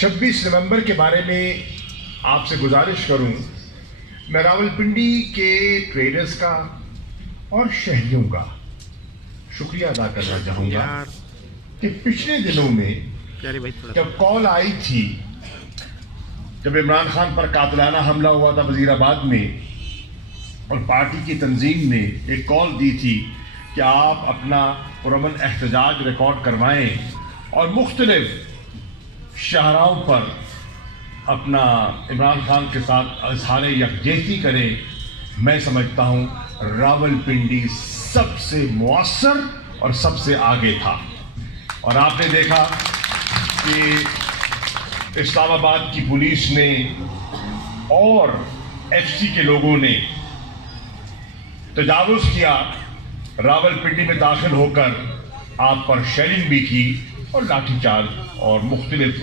26 نومبر کے بارے میں آپ سے گزارش کروں، میں راولپنڈی کے ٹریڈرز کا اور شہریوں کا شکریہ ادا کرنا چاہوں گا کہ پچھلے دنوں میں جب کال آئی تھی، جب عمران خان پر قاتلانہ حملہ ہوا تھا وزیر آباد میں، اور پارٹی کی تنظیم نے ایک کال دی تھی کہ آپ اپنا پرامن احتجاج ریکارڈ کروائیں اور مختلف شاہراہوں پر اپنا عمران خان کے ساتھ اظہار یکجہتی کریں، میں سمجھتا ہوں راولپنڈی سب سے مؤثر اور سب سے آگے تھا۔ اور آپ نے دیکھا کہ اسلام آباد کی پولیس نے اور ایف سی کے لوگوں نے تجاوز کیا، راولپنڈی میں داخل ہو کر آپ پر شیلنگ بھی کی اور لاٹھی چارج اور مختلف